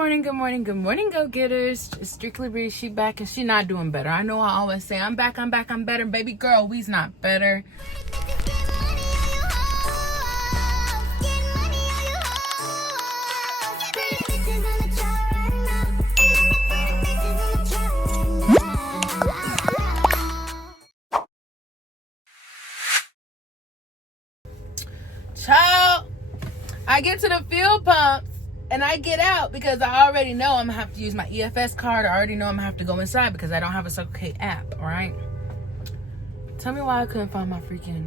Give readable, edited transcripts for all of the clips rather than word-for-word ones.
morning, good morning, good morning, go-getters. It's Strictly Bree. She back and she not doing better. I know I always say, I'm back, I'm better. Baby girl, we's not better. Child, I get to the fuel pumps and I get out because I already know I'm gonna have to use my EFS card. I already know I'm gonna have to go inside because I don't have a Circle K app, right? Tell me why I couldn't find my freaking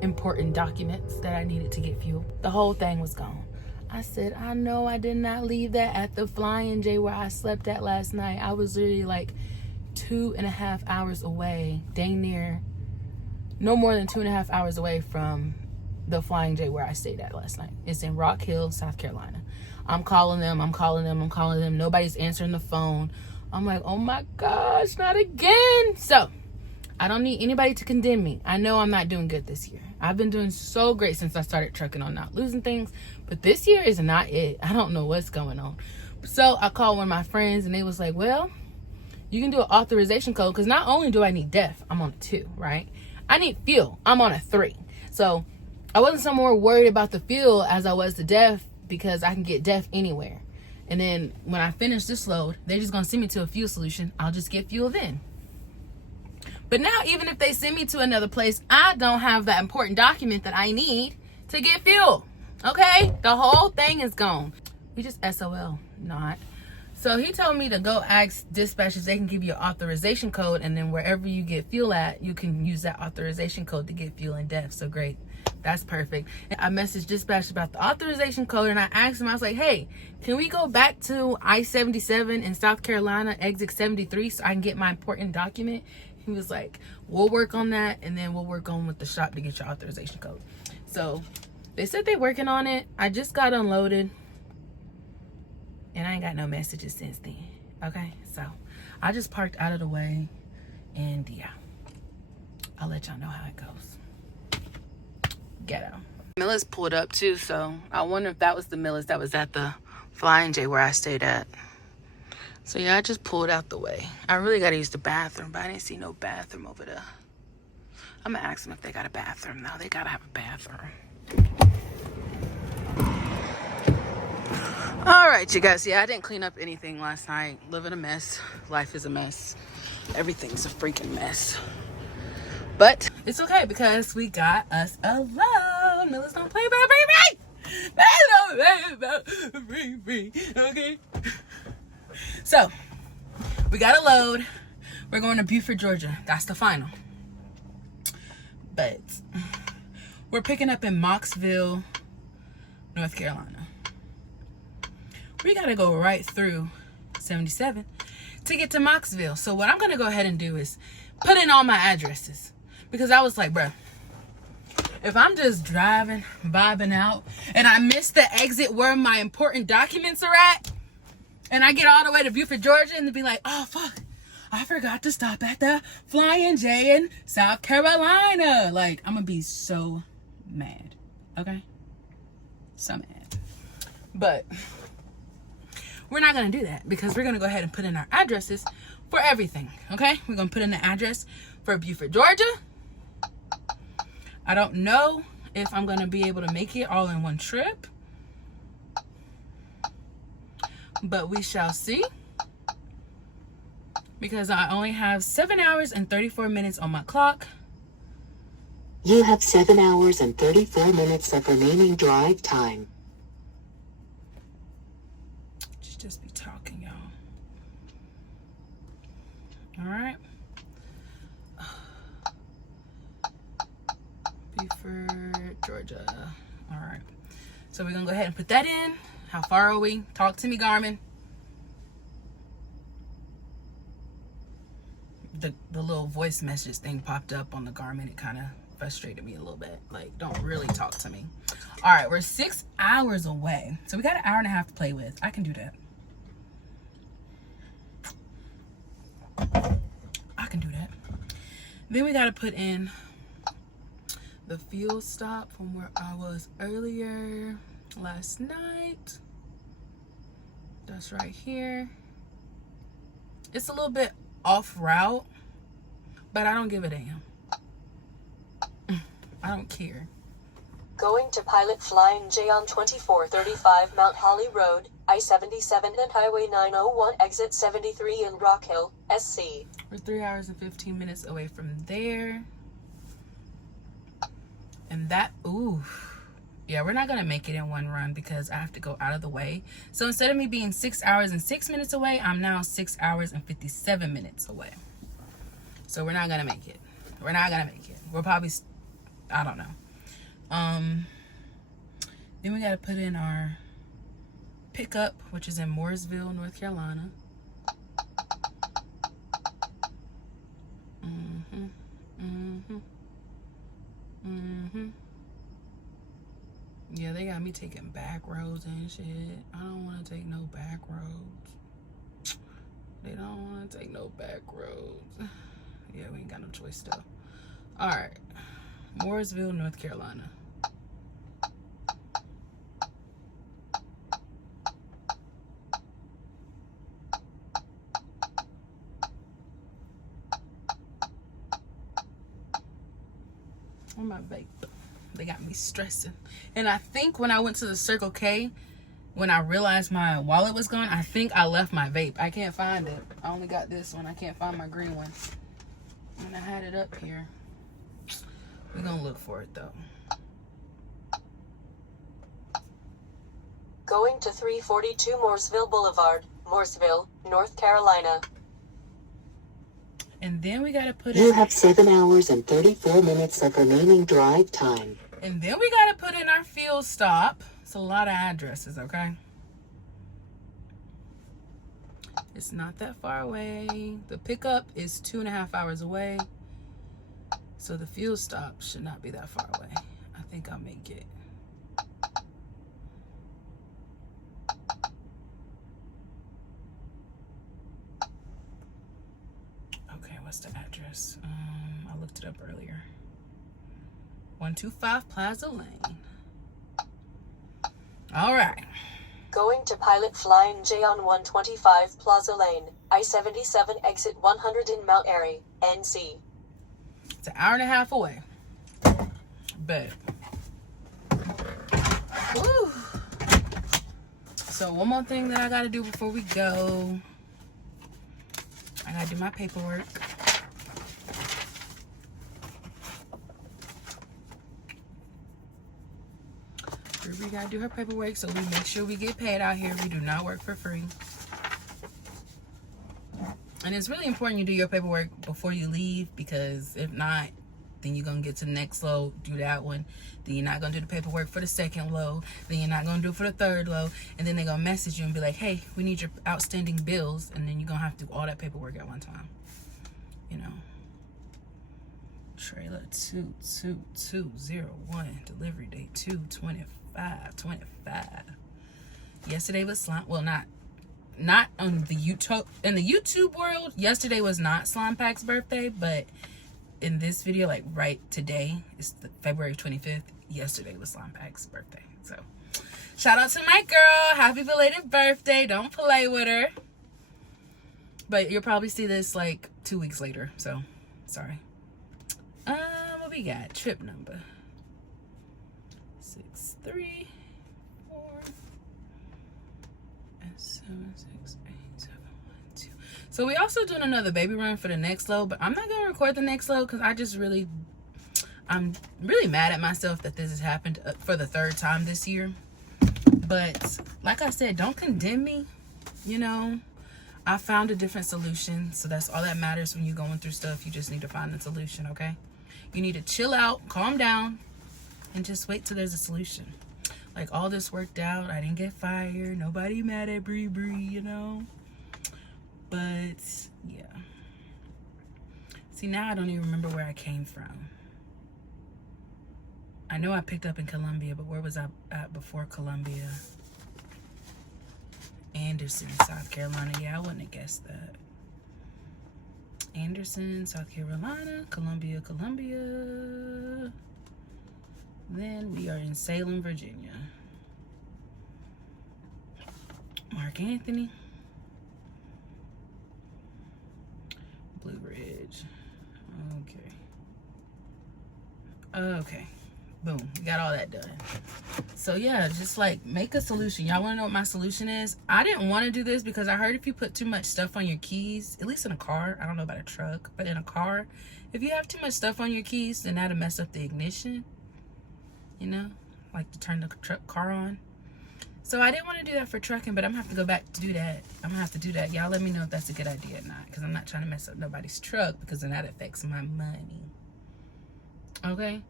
important documents that I needed to get fuel. The whole thing was gone. I said, I know I did not leave that at the Flying J where I slept at last night. I was really like 2.5 hours away, dang near, no more than 2.5 hours away from the Flying J where I stayed at last night. It's in Rock Hill, South Carolina. I'm calling them. Nobody's answering the phone. I'm like, oh my gosh, not again. So I don't need anybody to condemn me. I know I'm not doing good this year. I've been doing so great since I started trucking on not losing things, but this year is not it. I don't know what's going on. So I called one of my friends and they was like, well, you can do an authorization code because not only do I need DEF, I'm on a 2, right? I need fuel. I'm on a 3. So I wasn't so more worried about the fuel as I was the DEF because I can get DEF anywhere. And then when I finish this load, they're just going to send me to a fuel solution. I'll just get fuel then. But now, even if they send me to another place, I don't have that important document that I need to get fuel. Okay? The whole thing is gone. We just SOL, not. So he told me to go ask dispatchers. They can give you an authorization code. And then wherever you get fuel at, you can use that authorization code to get fuel in DEF. So great. That's perfect. I messaged dispatch about the authorization code and I asked him, I was like, hey, can we go back to I-77 in South Carolina, exit 73, so I can get my important document? He was like, we'll work on that and then we'll work on with the shop to get your authorization code. So they said they're working on it. I just got unloaded and I ain't got no messages since then. Okay, so I just parked out of the way and yeah, I'll let y'all know how it goes. Ghetto. Millis pulled up too, so I wonder if that was the Millis that was at the Flying J where I stayed at. So yeah, I just pulled out the way. I really gotta use the bathroom, but I didn't see no bathroom over there. I'm gonna ask them if they got a bathroom now. They gotta have a bathroom. All right, you guys. Yeah, I didn't clean up anything last night. Living a mess. Life is a mess. Everything's a freaking mess. But it's okay because we got us a load. Millis don't play about free. Okay. So we got a load. We're going to Beaufort, Georgia. That's the final. But we're picking up in Mocksville, North Carolina. We got to go right through 77 to get to Mocksville. So what I'm going to go ahead and do is put in all my addresses. Because I was like, bruh, if I'm just driving, vibing out, and I miss the exit where my important documents are at, and I get all the way to Beaufort, Georgia, and to be like, oh, fuck, I forgot to stop at the Flying J in South Carolina. Like, I'm going to be so mad, okay? So mad. But we're not going to do that because we're going to go ahead and put in our addresses for everything, okay? We're going to put in the address for Beaufort, Georgia. I don't know if I'm going to be able to make it all in one trip, but we shall see because I only have 7 hours and 34 minutes on my clock. You have 7 hours and 34 minutes of remaining drive time. Just be talking, y'all. All right. Beaufort, Georgia. All right. So we're going to go ahead and put that in. How far are we? Talk to me, Garmin. The little voice message thing popped up on the Garmin. It kind of frustrated me a little bit. Like, don't really talk to me. All right. We're 6 hours away. So we got an hour and a half to play with. I can do that. I can do that. Then we got to put in the fuel stop from where I was earlier last night. That's right here. It's a little bit off route, but I don't give a damn. I don't care. Going to Pilot Flying J on 2435 Mount Holly Road, I-77 and Highway 901 exit 73 in Rock Hill, SC. We're 3 hours and 15 minutes away from there. And that, ooh. Yeah, we're not going to make it in one run because I have to go out of the way. So instead of me being 6 hours and 6 minutes away, I'm now 6 hours and 57 minutes away. So we're not going to make it. We're not going to make it. We're probably, I don't know. Then we got to put in our pickup, which is in Mooresville, North Carolina. Yeah, they got me taking back roads and shit. I don't want to take no back roads. They don't want to take no back roads. Yeah, we ain't got no choice though. All right, Mooresville, North Carolina. Where's my vape? They got me stressing. And I think when I went to the Circle K, when I realized my wallet was gone, I think I left my vape. I can't find it. I only got this one. I can't find my green one. And I had it up here. We're gonna look for it though. Going to 342 Mooresville Boulevard, Mooresville, North Carolina. And then we gotta put You in... have 7 hours and 34 minutes of remaining drive time. And then we gotta put in our fuel stop. It's a lot of addresses, okay? It's not that far away. The pickup is 2.5 hours away. So the fuel stop should not be that far away. I think I'll make it. Okay, what's the address? I looked it up earlier. 125 Plaza Lane. All right. Going to Pilot Flying J on 125 Plaza Lane, I-77 exit 100 in Mount Airy, NC. It's an hour and a half away. But woo. So one more thing that I gotta do before we go. I gotta do my paperwork. We gotta do her paperwork so we make sure we get paid out here. We do not work for free. And it's really important you do your paperwork before you leave, because if not, then you're gonna get to the next load, do that one. Then you're not gonna do the paperwork for the second load. Then you're not gonna do it for the third load. And then they're gonna message you and be like, hey, we need your outstanding bills. And then you're gonna have to do all that paperwork at one time. You know. Trailer 22201, delivery date 2/25/25. Yesterday was slime. Well, not on the YouTube, in the YouTube world. Yesterday was not Slime Pack's birthday, but in this video, like right today, it's the February 25th. Yesterday was Slime Pack's birthday. So shout out to my girl. Happy belated birthday. Don't play with her. But you'll probably see this like 2 weeks later. So sorry. What we got? Trip number 634 768 So we also doing another baby run for the next load, but I'm not gonna record the next load because I'm really mad at myself that this has happened for the third time this year. But like I said, don't condemn me. You know, I found a different solution, so that's all that matters when you're going through stuff. You just need to find a solution, okay? You need to chill out, calm down, and just wait till there's a solution. Like, all this worked out. I didn't get fired. Nobody mad at Bree, you know? But, yeah. See, now I don't even remember where I came from. I know I picked up in Columbia, but where was I at before Columbia? Anderson, South Carolina. Yeah, I wouldn't have guessed that. Anderson, South Carolina, Columbia. Then we are in Salem, Virginia. Mark Anthony. Blue Ridge. Okay. Boom. We got all that done. So yeah, just like make a solution. Y'all want to know what my solution is? I didn't want to do this because I heard if you put too much stuff on your keys, at least in a car, I don't know about a truck, but in a car, if you have too much stuff on your keys, then that'll mess up the ignition, you know, like to turn the car on. So I didn't want to do that for trucking, but I'm gonna have to go back to do that. I'm gonna have to do that. Y'all let me know if that's a good idea or not, because I'm not trying to mess up nobody's truck, because then that affects my money. Okay?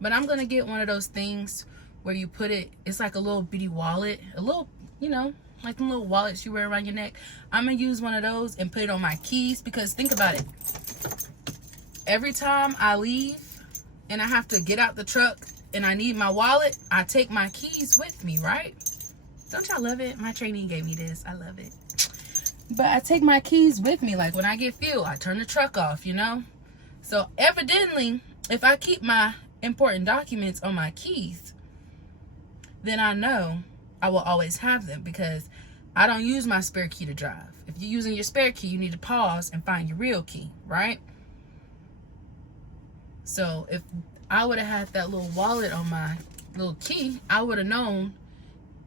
But I'm gonna get one of those things where you put it, it's like a little bitty wallet, a little, you know, like the little wallets you wear around your neck. I'm gonna use one of those and put it on my keys, because think about it. Every time I leave and I have to get out the truck and I need my wallet, I take my keys with me, right? Don't y'all love it? My trainee gave me this. I love it. But I take my keys with me. Like when I get fuel, I turn the truck off, you know? So evidently, if I keep my important documents on my keys, then I know I will always have them, because I don't use my spare key to drive. If you're using your spare key, you need to pause and find your real key, right? So if I would have had that little wallet on my little key, I would have known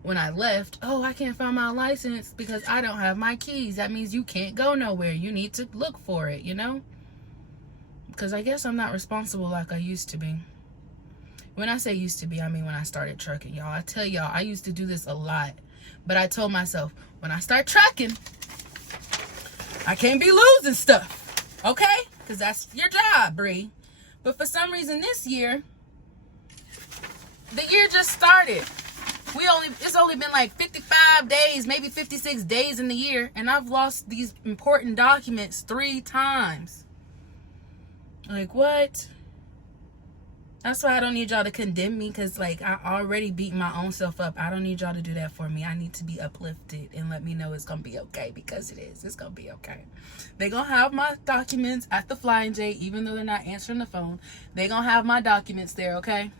when I left, oh, I can't find my license because I don't have my keys. That means you can't go nowhere. You need to look for it, you know? Because I guess I'm not responsible like I used to be. When I say used to be, I mean when I started trucking, y'all. I tell y'all, I used to do this a lot. But I told myself, when I start trucking, I can't be losing stuff. Okay? Because that's your job, Bree. But for some reason this year, the year just started. It's only been like 55 days, maybe 56 days in the year, and I've lost these important documents 3 times. Like, what? That's why I don't need y'all to condemn me, because like I already beat my own self up. I don't need y'all to do that for me. I need to be uplifted and let me know it's gonna be okay, because it is. It's gonna be okay. They gonna have my documents at the Flying J, even though they're not answering the phone. They gonna have my documents there, okay?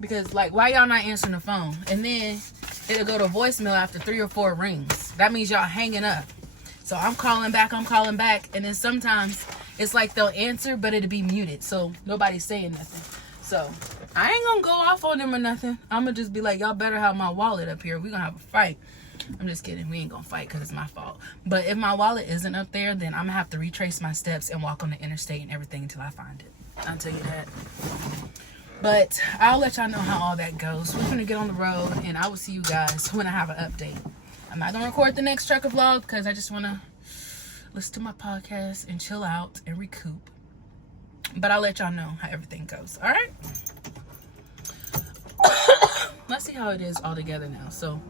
Because like, why y'all not answering the phone? And then it'll go to voicemail after 3 or 4 rings. That means y'all hanging up. So I'm calling back, and then sometimes it's like they'll answer, but it'll be muted, so nobody's saying nothing. So I ain't gonna go off on them or nothing. I'm gonna just be like, y'all better have my wallet up here. We're gonna have a fight. I'm just kidding. We ain't gonna fight because it's my fault. But if my wallet isn't up there, then I'm gonna have to retrace my steps and walk on the interstate and everything until I find it. I'll tell you that. But I'll let y'all know how all that goes. We're gonna get on the road, and I will see you guys when I have an update. I'm not gonna record the next trucker vlog because I just wanna listen to my podcast and chill out and recoup. But I'll let y'all know how everything goes. All right. Let's see how it is all together now. So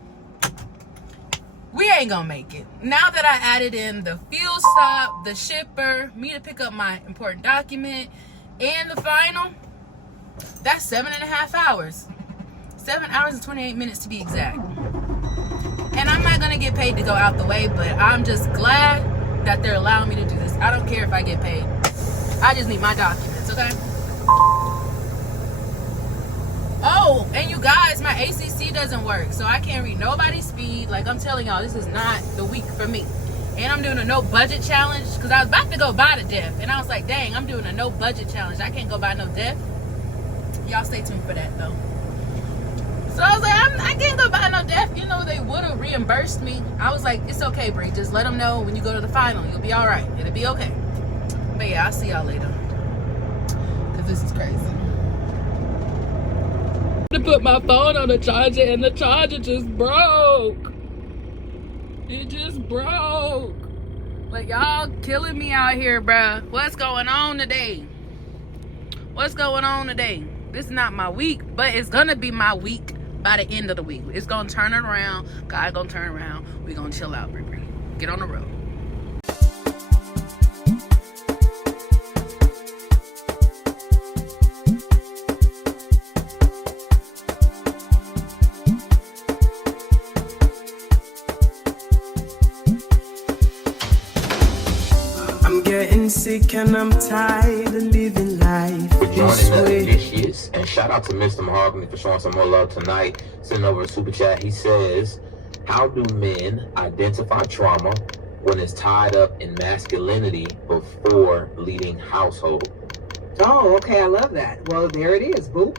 we ain't gonna make it. Now that I added in the fuel stop, the shipper, me to pick up my important document, and the final, that's 7.5 hours. 7 hours and 28 minutes to be exact. And I'm not gonna get paid to go out the way, but I'm just glad that they're allowing me to do this. I don't care if I get paid. I just need my documents, okay? Oh, and you guys, my ACC doesn't work, so I can't read nobody's speed. Like I'm telling y'all, this is not the week for me. And I'm doing a no budget challenge, because I was about to go buy the DEF, and I was like, dang, I'm doing a no budget challenge. I can't go buy no DEF. Y'all stay tuned for that though. So I was like, I can't go buy no DEF. You know, they would have reimbursed me. I was like, it's okay, Bree. Just let them know when you go to the final. You'll be all right. It'll be okay. But yeah, I'll see y'all later. Because this is crazy. To put my phone on the charger, and the charger just broke. It just broke. Like, y'all killing me out here, bruh. What's going on today? What's going on today? This is not my week, but it's gonna be my week by the end of the week. It's gonna turn it around. God gonna turn around. We gonna chill out, Bree. Get on the road. I'm getting sick and I'm tired of living life For joining this us way. this year. And shout out to Mr. Mahogany for showing some more love tonight. Sending over a super chat. He says, How do men identify trauma when it's tied up in masculinity before leading household? Oh, okay. I love that. Well, there it is, boo.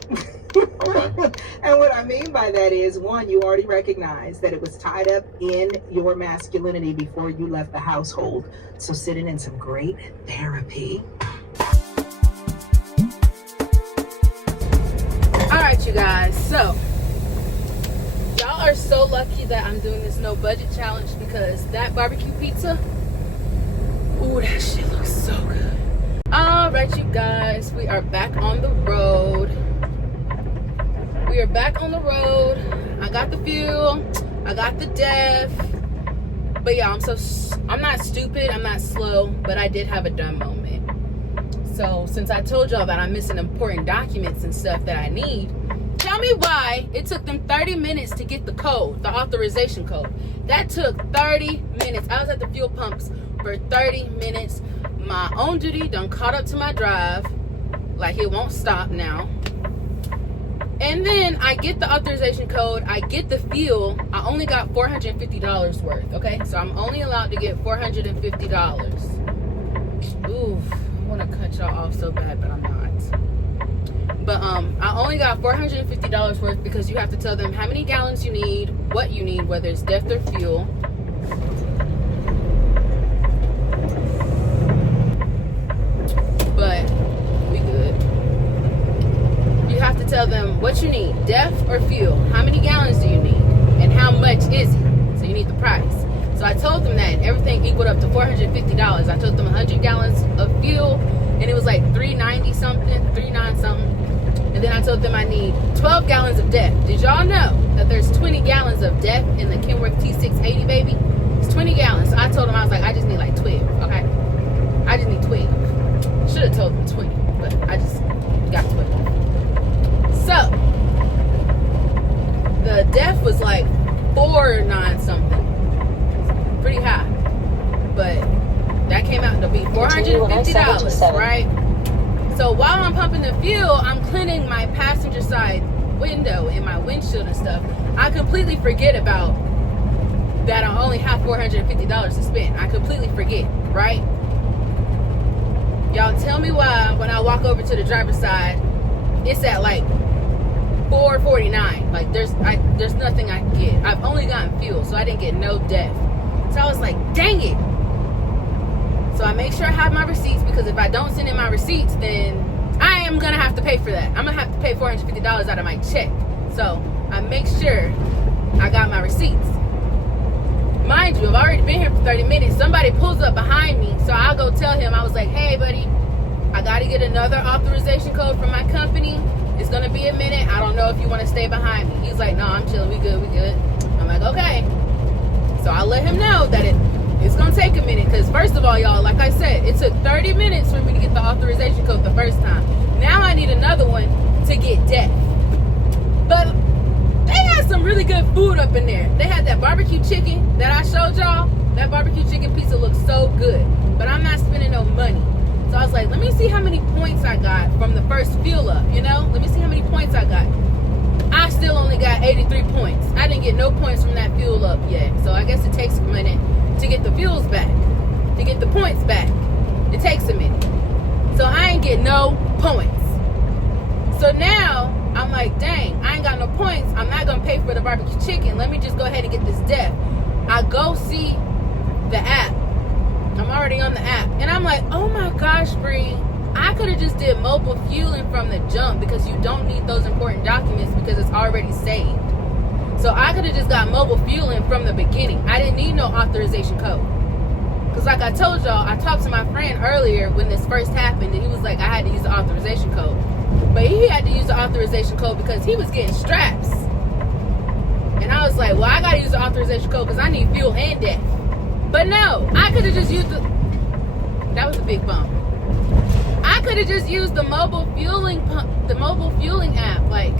Okay. And what I mean by that is, one, you already recognize that it was tied up in your masculinity before you left the household. So sitting in some great therapy. All right, you guys. So y'all are so lucky that I'm doing this no budget challenge, because that barbecue pizza, ooh, that shit looks so good. All right, you guys, we are back on the road. We are back on the road. I got the fuel. I got the def. But yeah, I'm not stupid. I'm not slow. But I did have a dumb moment. So since I told y'all that I'm missing important documents and stuff that I need, tell me why it took them 30 minutes to get the code, the authorization code. That took 30 minutes. I was at the fuel pumps for 30 minutes. My own duty done caught up to my drive. Like, it won't stop now. And then I get the authorization code, I get the fuel. I only got $450 worth, okay? So I'm only allowed to get $450. Oof, I want to cut y'all off so bad, but I'm not. But I only got $450 worth, because you have to tell them how many gallons you need, what you need, whether it's depth or fuel. But we good. You have to tell them what you need, depth or fuel. How many gallons do you need? And how much is it? So you need the price. So I told them that, and everything equaled up to $450. I told them 100 gallons of fuel, and it was like $390 something, $390 something. And then I told them I need 12 gallons of depth. Did y'all know that there's 20 gallons of depth in the Kenworth T680, baby? It's 20 gallons. So I told them, I was like, I just need like 12, okay? I just need 12. Should have told them 20, but I just got 12. So the depth was like $490 something, pretty high, but that came out to be $450, right? So while I'm pumping the fuel, I'm cleaning my passenger side window and my windshield and stuff. I completely forget about that. I only have $450 to spend. I completely forget, right? Y'all tell me why when I walk over to the driver's side, it's at like $449. Like there's nothing I can get. I've only gotten fuel, so I didn't get no depth. So I was like, dang it. So I make sure I have my receipts, because if I don't send in my receipts, then I am gonna have to pay for that. I'm gonna have to pay $450 out of my check. So I make sure I got my receipts. Mind you, I've already been here for 30 minutes. Somebody pulls up behind me, so I'll go tell him. I was like, hey buddy, I gotta get another authorization code from my company. It's gonna be a minute. I don't know if you want to stay behind me. He's like, no, I'm chilling. We good. I'm like, okay. So I let him know that it's gonna take a minute, because first of all, y'all, like I said, it took 30 minutes for me to get the authorization code the first time. Now I need another one to get depth. But they had some really good food up in there. They had that barbecue chicken that I showed y'all. That barbecue chicken pizza looks so good, but I'm not spending no money. So I was like, let me see how many points I got from the first fuel up, you know? Let me see how many points I got. I still only got 83 points. I didn't get no points from that fuel up yet. So I guess it takes a minute to get the fuels back, to get the points back. It takes a minute. So I ain't get no points. So now I'm like, dang, I ain't got no points. I'm not gonna pay for the barbecue chicken. Let me just go ahead and get this depth. I go see the app. I'm already on the app, and I'm like, oh my gosh, Bree, I could have just did mobile fueling from the jump, because you don't need those important documents because it's already saved. So I could have just got mobile fueling from the beginning. I didn't need no authorization code, because like I told y'all, I talked to my friend earlier when this first happened, and he was like, I had to use the authorization code. But he had to use the authorization code because he was getting straps. And I was like, well, I gotta use the authorization code because I need fuel and depth. But no, I could have just used that was a big bump. I could have just used the mobile fueling app. Like,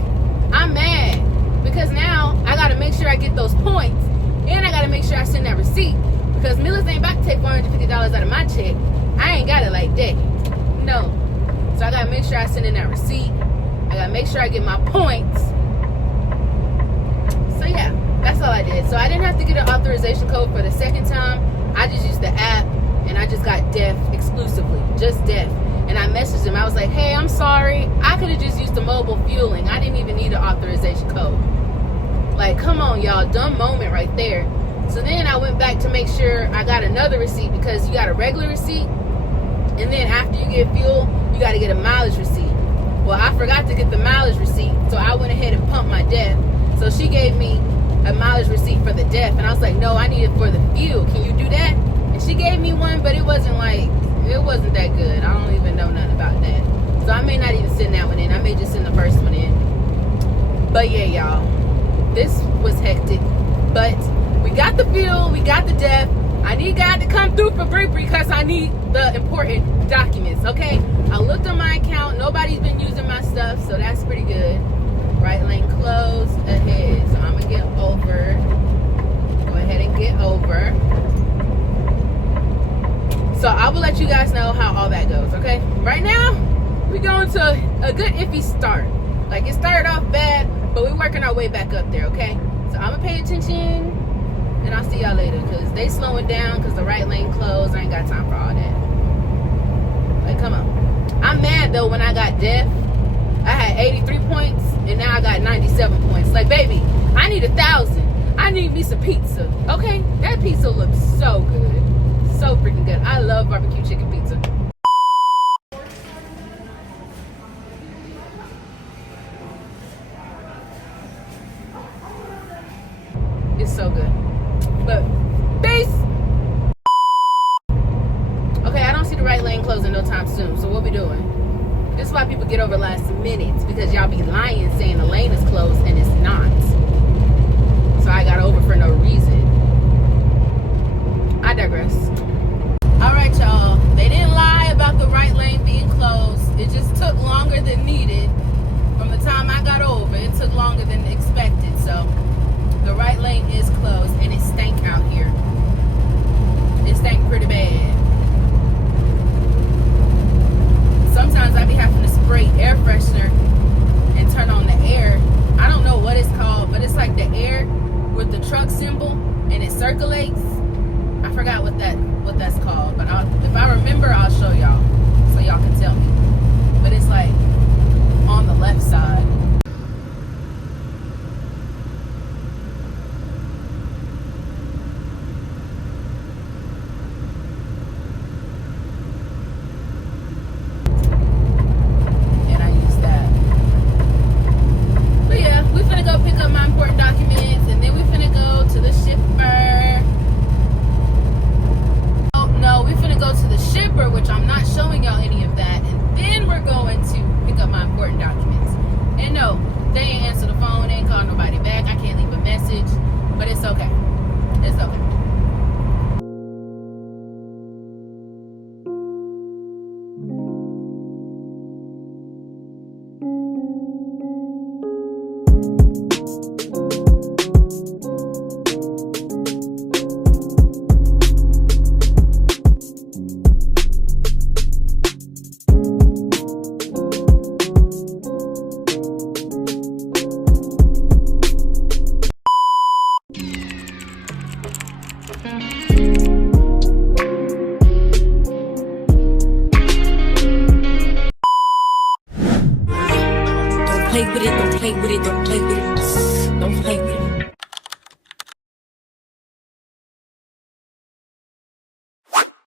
I'm mad because now I gotta make sure I get those points, and I gotta make sure I send that receipt, because Millis ain't about to take $450 out of my check. I ain't got it like that. No. So I gotta make sure I send in that receipt. I gotta make sure I get my points. So yeah, That's all I did. So I didn't have to get an authorization code for the second time. I just used the app, and I just got deaf exclusively, just deaf. And I messaged him. I was like, hey, I'm sorry. I could have just used the mobile fueling. I didn't even need an authorization code. Like, come on, y'all. Dumb moment right there. So then I went back to make sure I got another receipt, because you got a regular receipt, and then after you get fuel, you got to get a mileage receipt. Well, I forgot to get the mileage receipt, so I went ahead and pumped my DEF. So she gave me a mileage receipt for the DEF, and I was like, no, I need it for the fuel. Can you do that? And she gave me one, but it wasn't that good. I don't even know nothing about that. So I may not even send that one in. I may just send the first one in. But yeah, y'all, this was hectic. But we got the fuel, we got the DEF. I need God to come through for Bree because I need the important documents, okay? I looked on my account. Nobody's been using my stuff, so that's pretty good. Right lane closed ahead. So I'm going to get over. Go ahead and get over. So I will let you guys know how all that goes, okay? Right now, we're going to a good iffy start. Like, it started off bad, but we're working our way back up there, okay? So I'm going to pay attention, and I'll see y'all later, because they slowing down because the right lane closed. I ain't got time for all that. Like, come on. I'm mad, though, when I got DEF. I had 83 points, and now I got 97 points. Like, baby, I need 1,000. I need me some pizza, okay? That pizza looks so good. So freaking good. I love barbecue chicken pizza. It's so good. But base. Okay, I don't see the right lane closing no time soon. So what we doing? This is why people get over last minute, because y'all be lying saying the lane is closed and it's not. So I got over for no reason. I digress. All right, y'all. They didn't lie about the right lane being closed. It just took longer than needed. From the time I got over, it took longer than expected. So the right lane is closed, and it stank out here. It stank pretty bad. Sometimes I be having to spray air freshener and turn on the air. I don't know what it's called, but it's like the air with the truck symbol, and it circulates. I forgot what that's called, but if I remember, I'll show y'all so y'all can tell me. But it's like on the left side. And I use that. But yeah, we finna go pick up my important documents, and then we finna go to the shipper. No, we finna go to the shipper, which I'm not showing y'all any of that, and then we're going to pick up my important documents. And no, they ain't answer the phone, they ain't call nobody back. I can't leave a message, but it's okay. It's okay. Play with it, don't play with it, don't play with it. Don't play